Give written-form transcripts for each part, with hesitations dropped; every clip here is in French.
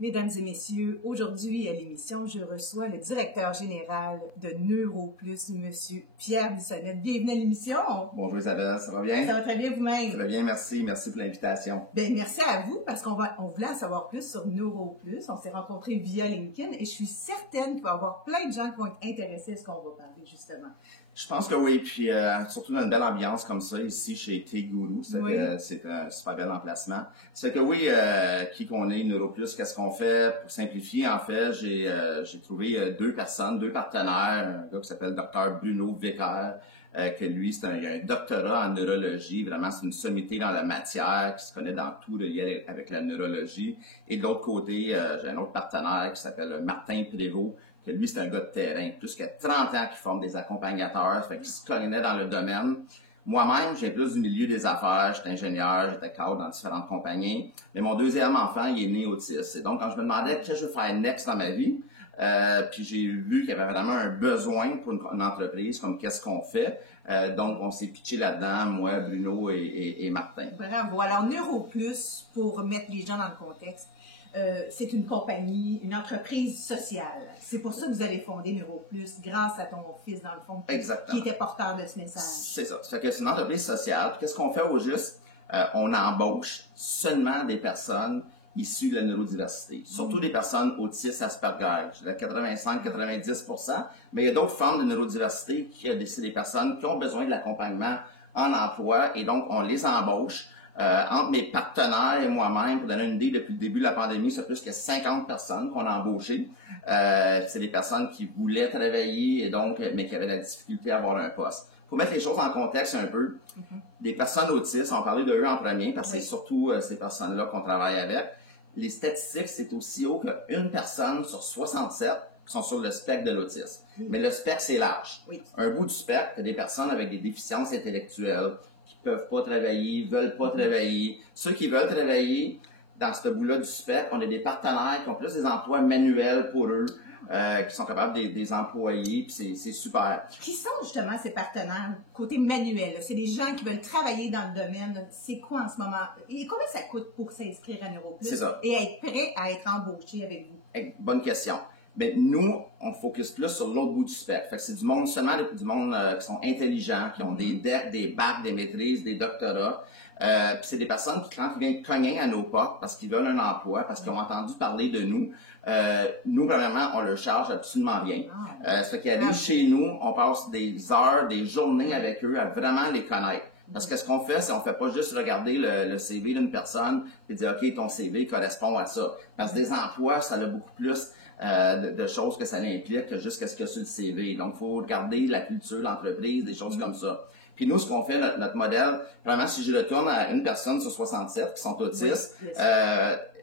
Mesdames et messieurs, aujourd'hui à l'émission, je reçois le directeur général de NeuroPlus, Monsieur Pierre Bissonnette. Bienvenue à l'émission. Bonjour Isabelle, ça va bien? Ça va très bien vous-même? Ça va bien, merci. Merci pour l'invitation. Ben merci à vous parce qu'on voulait en savoir plus sur NeuroPlus. On s'est rencontrés via LinkedIn et je suis certaine qu'il va y avoir plein de gens qui vont être intéressés à ce qu'on va parler justement. Je pense que oui, puis surtout dans une belle ambiance comme ça, ici chez T-Guru, c'est un super bel emplacement. C'est que oui, qui qu'on est, NeuroPlus, qu'est-ce qu'on fait? Pour simplifier, en fait, j'ai trouvé deux personnes, deux partenaires, un gars qui s'appelle Dr Bruno Vicker, que lui, il a un doctorat en neurologie, vraiment c'est une sommité dans la matière, qui se connaît dans tout le lien avec la neurologie. Et de l'autre côté, j'ai un autre partenaire qui s'appelle Martin Prévost, que lui, c'est un gars de terrain, plus que 30 ans qui forme des accompagnateurs, fait qu'il se connaît dans le domaine. Moi-même, j'ai plus du milieu des affaires, j'étais ingénieur, j'étais cadre dans différentes compagnies, mais mon deuxième enfant, il est né autiste. Et donc, quand je me demandais qu'est-ce que je veux faire next dans ma vie, puis j'ai vu qu'il y avait vraiment un besoin pour une entreprise, comme qu'est-ce qu'on fait. Donc, on s'est pitché là-dedans, moi, Bruno et Martin. Bravo. Alors, NeuroPlus, pour mettre les gens dans le contexte, c'est une compagnie, une entreprise sociale. C'est pour ça que vous avez fondé NeuroPlus, grâce à ton fils, dans le fond, qui était porteur de ce message. C'est ça. Ça fait que c'est une entreprise sociale. Qu'est-ce qu'on fait au juste? On embauche seulement des personnes issues de la neurodiversité. Surtout des personnes autistes Asperger. Je dirais 85-90%. Mais il y a d'autres formes de neurodiversité c'est des personnes qui ont besoin de l'accompagnement en emploi. Et donc, on les embauche. Entre mes partenaires et moi-même, pour donner une idée, depuis le début de la pandémie, c'est plus que 50 personnes qu'on a embauchées. C'est des personnes qui voulaient travailler et donc, mais qui avaient de la difficulté à avoir un poste. Pour mettre les choses en contexte un peu, des personnes autistes, on va parler d'eux en premier, parce que c'est surtout ces personnes-là qu'on travaille avec. Les statistiques, c'est aussi haut qu'une personne sur 67 qui sont sur le spectre de l'autisme. Mais le spectre, c'est large. Un bout du spectre, c'est des personnes avec des déficiences intellectuelles, qui peuvent pas travailler, veulent pas travailler. Ceux qui veulent travailler, dans ce bout-là du spectre, on a des partenaires qui ont plus des emplois manuels pour eux, qui sont capables de les employer, puis c'est super. Qui sont justement ces partenaires côté manuel? C'est des gens qui veulent travailler dans le domaine. C'est quoi en ce moment? Et combien ça coûte pour s'inscrire à NeuroPlus? C'est ça. Et être prêt à être embauché avec vous? Bonne question. Mais nous, on focus plus sur l'autre bout du spectre. Fait que c'est du monde, seulement du monde qui sont intelligents, qui ont des DEC, des bacs, des maîtrises, des doctorats. Puis c'est des personnes qui, quand ils viennent cogner à nos portes parce qu'ils veulent un emploi, parce qu'ils ont entendu parler de nous, nous, vraiment, on leur charge absolument rien. Ça fait qu'ils arrivent chez nous, on passe des heures, des journées avec eux à vraiment les connaître. Parce que ce qu'on fait, c'est on fait pas juste regarder le CV d'une personne et dire, OK, ton CV correspond à ça. Parce que des emplois, ça a beaucoup plus de choses que ça implique que juste ce qu'il y a sur le CV. Donc, il faut regarder la culture, l'entreprise, des choses comme ça. Puis nous, ce qu'on fait, notre modèle, vraiment, si je retourne à une personne sur 67 qui sont autistes,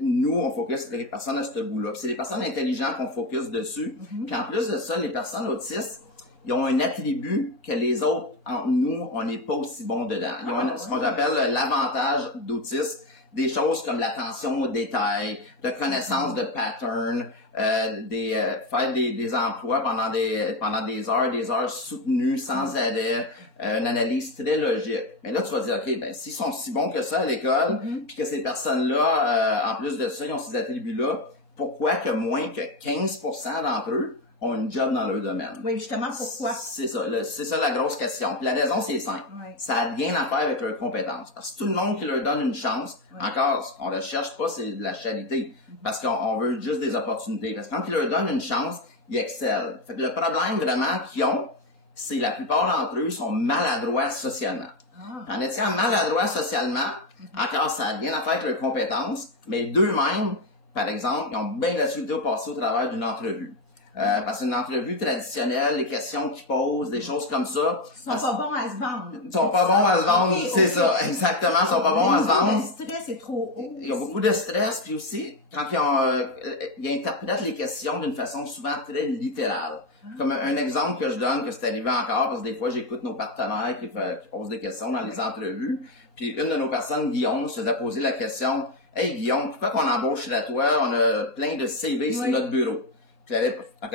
nous, on focus les personnes à ce bout-là. Puis c'est les personnes intelligentes qu'on focus dessus. Puis en plus de ça, les personnes autistes, ils ont un attribut que les autres, entre nous, on n'est pas aussi bon dedans. Ils ont ce qu'on appelle l'avantage d'autisme, des choses comme l'attention aux détails, de connaissance de patterns, faire des emplois pendant des heures soutenues, sans arrêt, une analyse très logique. Mais là, tu vas dire, OK, ben s'ils sont si bons que ça à l'école, puis que ces personnes-là, en plus de ça, ils ont ces attributs-là, pourquoi que moins que 15% d'entre eux ont une job dans leur domaine? Oui, justement, pourquoi? C'est ça la grosse question. Puis la raison, c'est simple. Ça n'a rien à faire avec leurs compétences. Parce que tout le monde qui leur donne une chance, encore, ce qu'on ne cherche pas, c'est de la charité. Parce qu'on veut juste des opportunités. Parce que quand ils leur donnent une chance, ils excellent. Fait que le problème vraiment qu'ils ont, c'est la plupart d'entre eux sont maladroits socialement. En étant maladroits socialement, encore, ça n'a rien à faire avec leurs compétences, mais d'eux-mêmes, par exemple, ils ont bien de la difficulté à passer au travers d'une entrevue. Parce qu'une entrevue traditionnelle, les questions qu'ils posent, des choses comme ça. Ils sont pas bons à se vendre. Ils sont pas bons à se vendre, c'est ça, exactement, ils sont pas bons à se vendre. Le stress est trop haut. Ils ont beaucoup de stress, puis aussi, quand ils interprètent les questions d'une façon souvent très littérale. Comme un exemple que je donne, que c'est arrivé encore, parce que des fois, j'écoute nos partenaires qui posent des questions dans les entrevues, puis une de nos personnes, Guillaume, se faisait poser la question, « Hey Guillaume, pourquoi qu'on embauche chez toi? On a plein de CV sur notre bureau. » Puis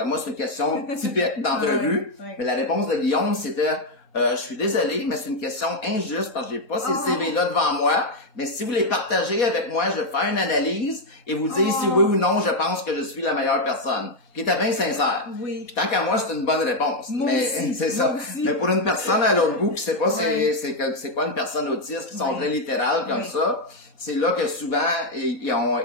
moi, c'est une question typique d'entrevue. Mais la réponse de Guillaume, c'était je suis désolé, mais c'est une question injuste parce que j'ai pas ces CV-là devant moi. Mais si vous les partagez avec moi, je vais faire une analyse et vous dire si oui ou non, je pense que je suis la meilleure personne. Puis t'es bien sincère. Oui. Puis tant qu'à moi, c'est une bonne réponse. Moi aussi, c'est ça. Aussi. Mais pour une personne à l'autre bout qui sait pas c'est quoi une personne autiste, qui sont très littérales comme ça, c'est là que souvent,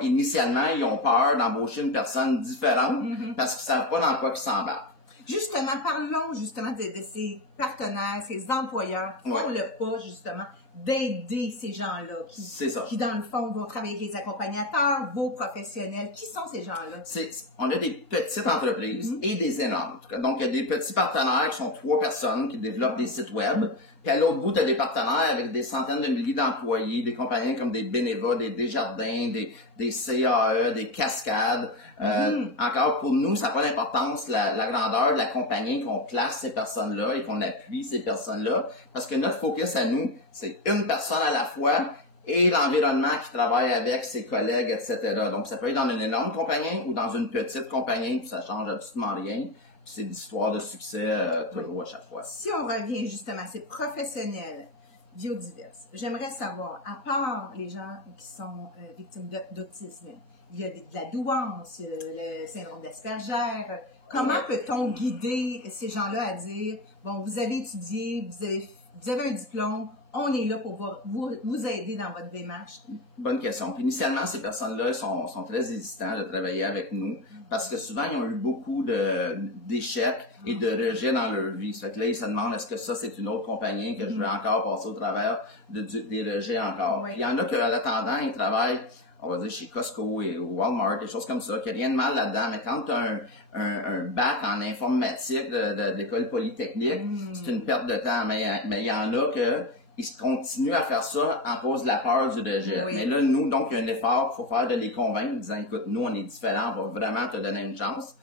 initialement, ils ont peur d'embaucher une personne différente parce qu'ils savent pas dans quoi ils s'embarquent. Justement, parlons justement de ces partenaires, ces employeurs qui font le pas justement d'aider ces gens-là, qui dans le fond vont travailler avec les accompagnateurs, vos professionnels. Qui sont ces gens-là? On a des petites entreprises et des énormes. Donc, il y a des petits partenaires qui sont 3 personnes qui développent des sites web. Puis à l'autre bout, tu as des partenaires avec des centaines de milliers d'employés, des compagnies comme des Beneva, des Desjardins, des CAE, des Cascades. Encore, pour nous, ça n'a pas d'importance la grandeur de la compagnie qu'on place ces personnes-là et qu'on appuie ces personnes-là. Parce que notre focus à nous, c'est une personne à la fois et l'environnement qui travaille avec ses collègues, etc. Donc, ça peut être dans une énorme compagnie ou dans une petite compagnie, puis ça change absolument rien. C'est l'histoire de succès toujours à chaque fois. Si on revient justement à ces professionnels biodiverses, j'aimerais savoir, à part les gens qui sont victimes d'autisme, il y a de la douance, le syndrome d'Asperger, comment peut-on guider ces gens-là à dire, bon, vous avez étudié, vous avez un diplôme, on est là pour vous aider dans votre démarche? Bonne question. Puis initialement, ces personnes-là sont très hésitants de travailler avec nous parce que souvent, ils ont eu beaucoup d'échecs et de rejets dans leur vie. Ça fait que là, ils se demandent est-ce que ça, c'est une autre compagnie que je vais encore passer au travers des rejets encore. Puis il y en a qu'à l'attendant, ils travaillent, on va dire, chez Costco et Walmart, des choses comme ça, qu'il n'y a rien de mal là-dedans. Mais quand tu as un bac en informatique d'école polytechnique, c'est une perte de temps. Mais il y en a que ils continuent à faire ça en cause de la peur du rejet. Mais là, nous, donc, il y a un effort qu'il faut faire de les convaincre, disant, écoute, nous, on est différents, on va vraiment te donner une chance.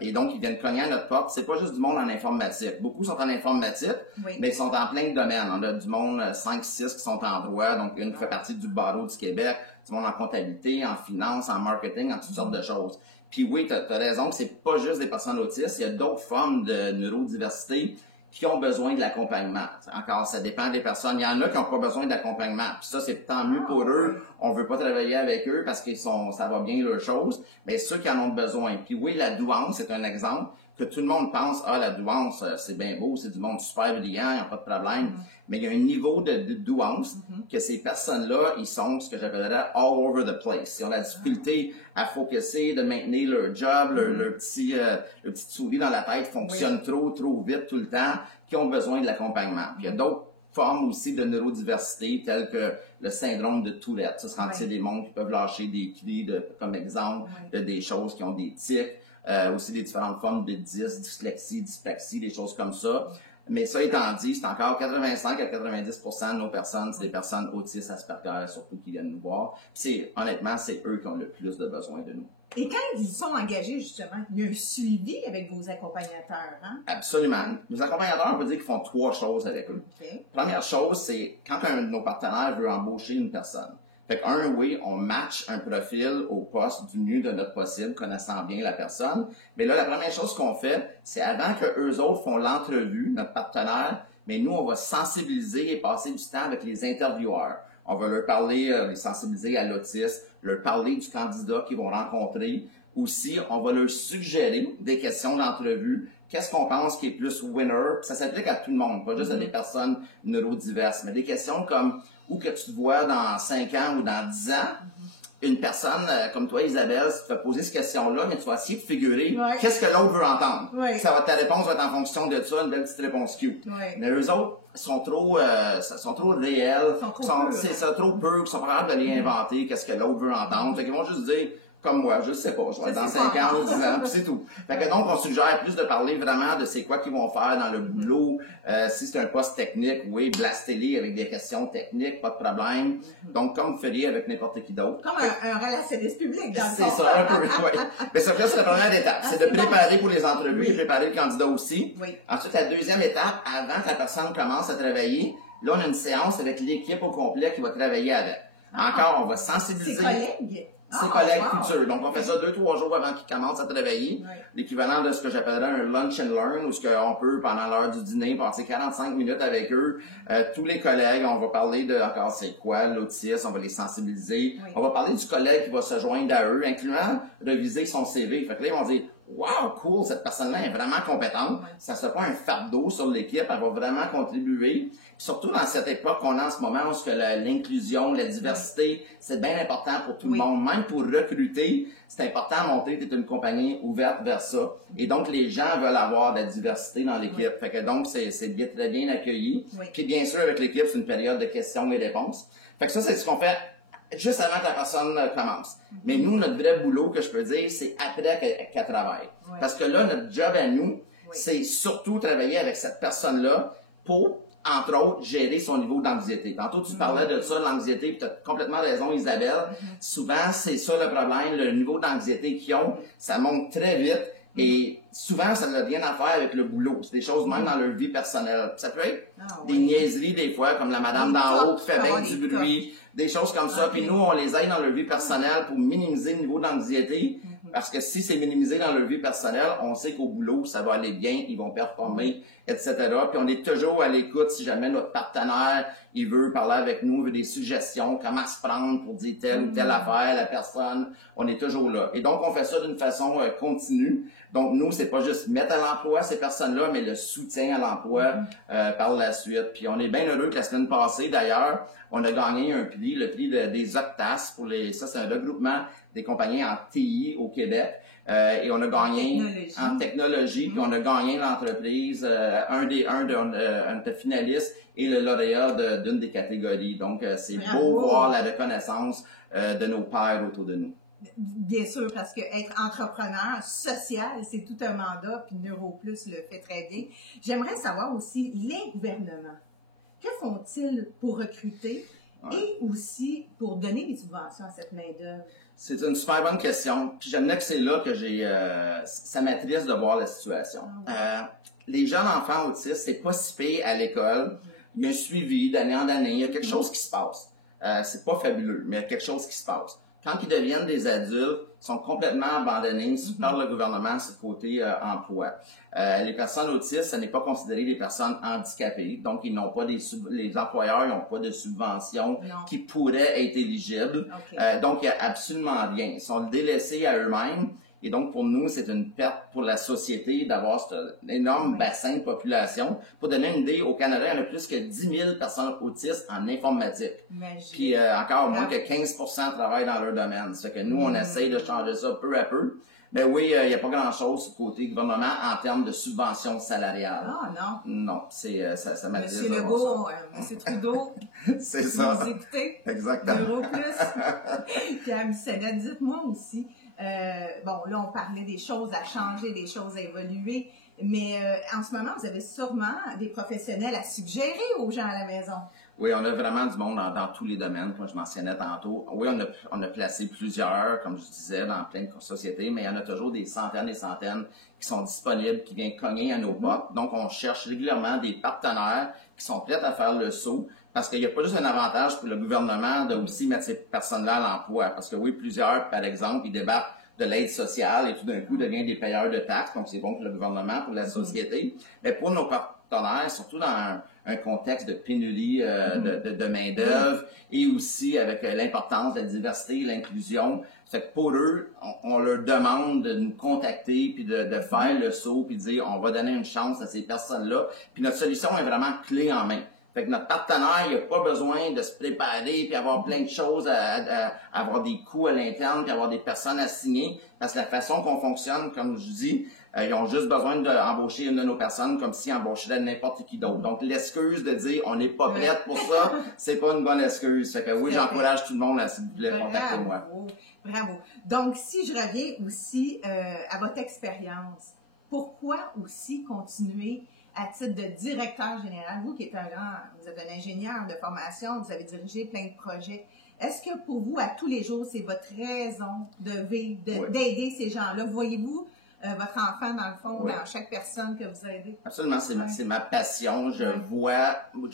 Et donc, ils viennent cogner à notre porte. C'est pas juste du monde en informatique. Beaucoup sont en informatique, mais ils sont en plein de domaines. On a du monde, 5-6 qui sont en droit, donc une qui fait partie du barreau du Québec, du monde en comptabilité, en finance, en marketing, en toutes sortes de choses. Puis oui, t'as raison, c'est pas juste des personnes autistes, il y a d'autres formes de neurodiversité qui ont besoin de l'accompagnement. Encore, ça dépend des personnes. Il y en a qui n'ont pas besoin d'accompagnement. Puis ça, c'est tant mieux pour eux. On veut pas travailler avec eux parce ça va bien leur chose. Mais ceux qui en ont besoin. Puis oui, la douance, c'est un exemple que tout le monde pense, la douance, c'est bien beau, c'est du monde super brillant, il n'y a pas de problème. Mais il y a un niveau de douance que ces personnes-là, ils sont ce que j'appellerais all over the place. Ils ont la difficulté à focusser, de maintenir leur job, leur petite souris dans la tête fonctionne trop vite tout le temps, qui ont besoin de l'accompagnement. Il y a d'autres formes aussi de neurodiversité, telles que le syndrome de Tourette. Ça, c'est des mondes qui peuvent lâcher des cris, comme exemple, de des choses qui ont des tics. Aussi des différentes formes de dyslexie, dyspraxie, des choses comme ça. Mais ça étant dit, c'est encore 85 à 90% de nos personnes, c'est des personnes autistes, Asperger, surtout qui viennent nous voir. Puis honnêtement, c'est eux qui ont le plus de besoin de nous. Et quand ils sont engagés, justement, il y a un suivi avec vos accompagnateurs, hein? Absolument. Nos accompagnateurs, on peut dire qu'ils font 3 choses avec eux. Première chose, c'est quand un de nos partenaires veut embaucher une personne. Fait oui, on match un profil au poste du mieux de notre possible, connaissant bien la personne. Mais là, la première chose qu'on fait, c'est avant que eux autres font l'entrevue, notre partenaire, mais nous, on va sensibiliser et passer du temps avec les intervieweurs. On va leur parler, les sensibiliser à l'autisme, leur parler du candidat qu'ils vont rencontrer. Aussi, on va leur suggérer des questions d'entrevue. Qu'est-ce qu'on pense qui est plus winner? Ça s'applique à tout le monde, pas juste à des personnes neurodiverses, mais des questions comme où que tu te vois dans 5 ans ou dans 10 ans. Une personne comme toi, Isabelle, tu vas poser cette question-là, mais tu vas essayer de figurer qu'est-ce que l'autre veut entendre. Ta réponse va être en fonction de ça, une belle petite réponse cute. Mais eux autres sont trop réels, c'est ça, trop peu, ils sont pas capables de les inventer, qu'est-ce que l'autre veut entendre. Fait qu'ils vont juste dire, comme moi, je sais pas, je vais être dans 5 ans ou 10 ans, puis c'est tout. Fait que donc, on suggère plus de parler vraiment de c'est quoi qu'ils vont faire dans le boulot. Si c'est un poste technique, oui, blastez-les avec des questions techniques, pas de problème. Donc, comme vous feriez avec n'importe qui d'autre. Comme un relationniste public, dans le fond. C'est ça, un peu, oui. Mais ça, c'est la première étape. C'est de préparer pour les entrevues et préparer le candidat aussi. Ensuite, la deuxième étape, avant que la personne commence à travailler, là, on a une séance avec l'équipe au complet qui va travailler avec. Encore, on va sensibiliser. Ses collègues? Ses collègues futurs. Donc, on fait ça 2-3 jours avant qu'ils commencent à travailler. L'équivalent de ce que j'appellerais un lunch and learn, où on peut, pendant l'heure du dîner, passer 45 minutes avec eux. Tous les collègues, on va parler de encore c'est quoi l'autisme, on va les sensibiliser. On va parler du collègue qui va se joindre à eux, incluant reviser son CV. Fait que là, ils vont dire, wow, cool, cette personne-là est vraiment compétente. Ça ne sera pas un fardeau sur l'équipe, elle va vraiment contribuer. Puis surtout dans cette époque qu'on a en ce moment, où l'inclusion, la diversité, c'est bien important pour tout le monde. Même pour recruter, c'est important de montrer que tu es une compagnie ouverte vers ça. Et donc, les gens veulent avoir de la diversité dans l'équipe. Fait que donc, c'est très bien accueilli. Puis bien sûr, avec l'équipe, c'est une période de questions et réponses. Fait que ça, c'est ce qu'on fait juste avant que la personne commence. Mais nous, notre vrai boulot, que je peux dire, c'est après qu'elle travaille. Parce que là, notre job à nous, c'est surtout travailler avec cette personne-là pour, entre autres, gérer son niveau d'anxiété. Tantôt, tu parlais de ça, l'anxiété, puis tu as complètement raison, Isabelle. Souvent, c'est ça le problème, le niveau d'anxiété qu'ils ont, ça monte très vite. Et souvent, ça n'a rien à faire avec le boulot. C'est des choses même dans leur vie personnelle. Ça peut être des niaiseries des fois, comme la madame d'en haut qui fait bien du bruit, des choses comme ça. Puis nous, on les aide dans leur vie personnelle pour minimiser le niveau d'anxiété. Parce que si c'est minimisé dans leur vie personnelle, on sait qu'au boulot, ça va aller bien, ils vont performer, etc. Puis on est toujours à l'écoute si jamais notre partenaire, il veut parler avec nous, il veut des suggestions, comment se prendre pour dire telle ou telle affaire à la personne. On est toujours là. Et donc, on fait ça d'une façon continue. Donc, nous, c'est pas juste mettre à l'emploi ces personnes-là, mais le soutien à l'emploi par la suite. Puis on est bien heureux que la semaine passée, d'ailleurs, on a gagné un prix, le prix des Octas ça c'est un regroupement des compagnies en TI au Québec. Et on a gagné en technologie, puis on a gagné l'entreprise, un de finalistes et le lauréat d'une des catégories. Donc, c'est beau voir la reconnaissance de nos pairs autour de nous. Bien sûr, parce que être entrepreneur social, c'est tout un mandat, puis NeuroPlus le fait très bien. J'aimerais savoir aussi, les gouvernements, que font-ils pour recruter et aussi pour donner des subventions à cette main-d'œuvre? C'est une super bonne question. Puis j'aime que c'est là que ça m'attriste de voir la situation. Les jeunes enfants autistes, c'est pas si pire à l'école. Il y a un suivi d'année en année. Il y a quelque chose qui se passe. C'est pas fabuleux, mais il y a quelque chose qui se passe. Quand ils deviennent des adultes, ils sont complètement abandonnés par le gouvernement sur le côté emploi. Les personnes autistes, ce n'est pas considéré des personnes handicapées, donc ils n'ont pas les employeurs n'ont pas de subventions qui pourraient être éligibles. Donc il n'y a absolument rien. Ils sont délaissés à eux-mêmes. Et donc, pour nous, c'est une perte pour la société d'avoir cet énorme bassin de population. Pour donner une idée, au Canada, il y en a plus que 10 000 personnes autistes en informatique. Puis encore moins que 15% travaillent dans leur domaine. Ça fait que nous, on essaye de changer ça peu à peu. Mais oui, il n'y a pas grand-chose du côté gouvernement en termes de subventions salariales. Ah, non. Non, ça m'attriste. Monsieur Legault, Monsieur Trudeau. C'est ça. Vous écoutez. Exactement. NeuroPlus. Puis à Missonnette, dites-moi aussi. Bon, là, on parlait des choses à changer, des choses à évoluer, mais en ce moment, vous avez sûrement des professionnels à suggérer aux gens à la maison. Oui, on a vraiment du monde dans tous les domaines, comme je mentionnais tantôt. Oui, on a placé plusieurs, comme je disais, dans plein de sociétés, mais il y en a toujours des centaines et centaines qui sont disponibles, qui viennent cogner à nos portes. Donc, on cherche régulièrement des partenaires qui sont prêts à faire le saut. Parce qu'il n'y a pas juste un avantage pour le gouvernement de aussi mettre ces personnes-là à l'emploi. Parce que oui, plusieurs, par exemple, ils débattent de l'aide sociale et tout d'un coup deviennent des payeurs de taxes. Donc, c'est bon pour le gouvernement, pour la société. Mais pour nos partenaires, surtout dans un contexte de pénurie de main-d'œuvre et aussi avec l'importance de la diversité et l'inclusion. Fait que pour eux, on leur demande de nous contacter puis de faire le saut puis de dire on va donner une chance à ces personnes-là. Puis notre solution est vraiment clé en main. Fait que notre partenaire, il n'a pas besoin de se préparer puis avoir plein de choses, avoir des coûts à l'interne puis avoir des personnes à signer. Parce que la façon qu'on fonctionne, comme je dis, ils ont juste besoin d'embaucher une de nos personnes comme s'ils embaucheraient n'importe qui d'autre. Donc, l'excuse de dire on n'est pas prête pour ça, c'est pas une bonne excuse. Fait que oui, j'encourage tout le monde à, s'il vous plaît, contactez-moi. Bravo. Donc, si je reviens aussi à votre expérience, pourquoi aussi continuer à titre de directeur général, vous qui êtes vous êtes un ingénieur de formation, vous avez dirigé plein de projets. Est-ce que pour vous, à tous les jours, c'est votre raison de vivre, d'aider ces gens-là? Voyez-vous votre enfant, dans le fond, dans chaque personne que vous aidez? Absolument, c'est ma passion. Je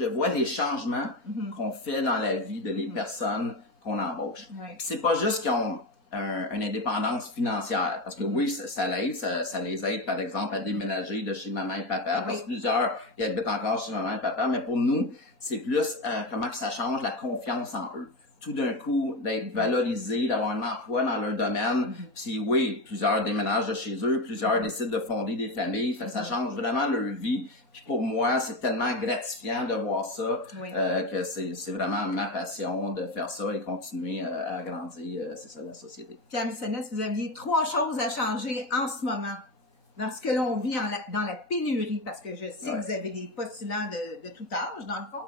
vois les changements qu'on fait dans la vie de les personnes qu'on embauche. C'est pas juste qu'ils ont une indépendance financière. Parce que oui, ça l'aide, ça les aide, par exemple, à déménager de chez maman et papa. Parce que plusieurs, ils habitent encore chez maman et papa. Mais pour nous, c'est plus comment que ça change la confiance en eux. Tout d'un coup, d'être valorisés, d'avoir un emploi dans leur domaine. Puis oui, plusieurs déménagent de chez eux, plusieurs décident de fonder des familles. Fait que ça change vraiment leur vie. Puis pour moi, c'est tellement gratifiant de voir ça que c'est vraiment ma passion de faire ça et continuer à agrandir, c'est ça, la société. Pierre Bissonnette, vous aviez 3 choses à changer en ce moment dans ce que l'on vit dans la pénurie, parce que je sais que vous avez des postulants de tout âge, dans le fond.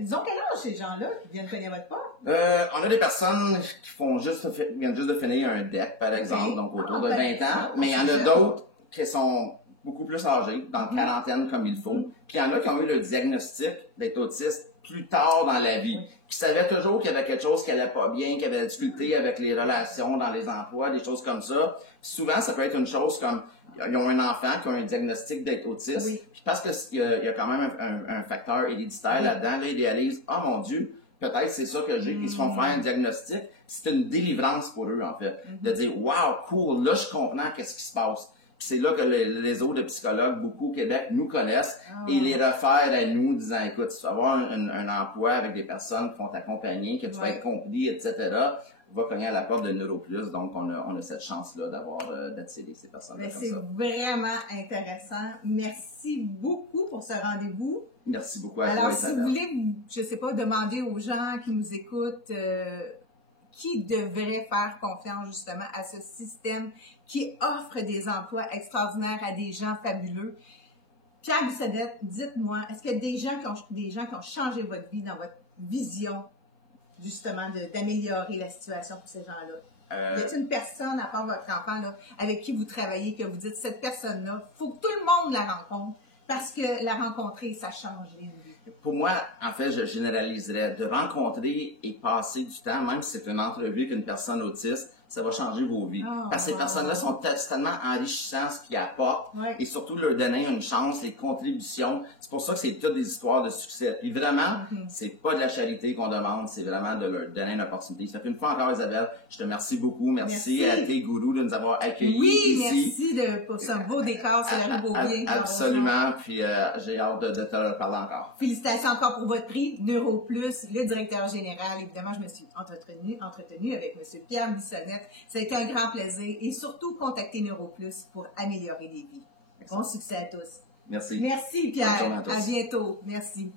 Ils ont quel âge, ces gens-là, qui viennent cogner à votre porte? On a des personnes qui viennent juste de finir un DEC, par exemple, donc autour de 20 ans, mais il y en a d'autres qui sont beaucoup plus âgés, dans la quarantaine comme il faut, puis il y en a qui ont eu le diagnostic d'être autiste plus tard dans la vie, qui savaient toujours qu'il y avait quelque chose qui allait pas bien, qu'il y avait de la difficulté avec les relations dans les emplois, des choses comme ça. Puis souvent, ça peut être une chose comme ils ont un enfant qui a un diagnostic d'être autiste, puis parce qu'il y a quand même un facteur héréditaire là-dedans, là, ils réalisent, oh mon Dieu, peut-être c'est ça que j'ai, ils se font faire un diagnostic. C'est une délivrance pour eux, en fait, de dire, wow, cool, là, je comprends qu'est-ce qui se passe. Puis c'est là que le réseau de psychologues, beaucoup au Québec, nous connaissent et les réfèrent à nous, disant, écoute, tu vas avoir un emploi avec des personnes qui vont t'accompagner, que tu vas être compris, etc., va cogner à la porte de NeuroPlus. Donc, on a cette chance-là d'attirer ces personnes-là. C'est vraiment intéressant. Merci beaucoup pour ce rendez-vous. Merci beaucoup à toi, Alors, si vous voulez, je sais pas, demander aux gens qui nous écoutent qui devrait faire confiance justement à ce système qui offre des emplois extraordinaires à des gens fabuleux. Pierre Bissonnette, dites-moi, est-ce qu'il y a des gens qui ont changé votre vie dans votre vision justement d'améliorer la situation pour ces gens-là? Y a-t-il une personne, à part votre enfant, là, avec qui vous travaillez, que vous dites, cette personne-là, il faut que tout le monde la rencontre, parce que la rencontrer, ça change les vies? Pour moi, en fait, je généraliserais de rencontrer et passer du temps, même si c'est une entrevue avec une personne autiste, ça va changer vos vies. Parce que ces personnes-là sont tellement enrichissantes ce qu'ils apportent et surtout leur donner une chance, les contributions. C'est pour ça que c'est toutes des histoires de succès. Puis vraiment, c'est pas de la charité qu'on demande, c'est vraiment de leur donner une opportunité. Ça fait une fois encore, Isabelle, je te remercie beaucoup. Merci à tes gourous de nous avoir accueillis ici. Merci pour ce beau décor sur la rue Beaubien. Absolument, puis j'ai hâte de te reparler encore. Félicitations encore pour votre prix, NeuroPlus, le directeur général. Évidemment, je me suis entretenue avec M. Pierre Bissonnette. Ça a été un grand plaisir et surtout, contactez NeuroPlus pour améliorer des vies. Bon succès à tous. Merci. Merci Pierre. À bientôt. Merci.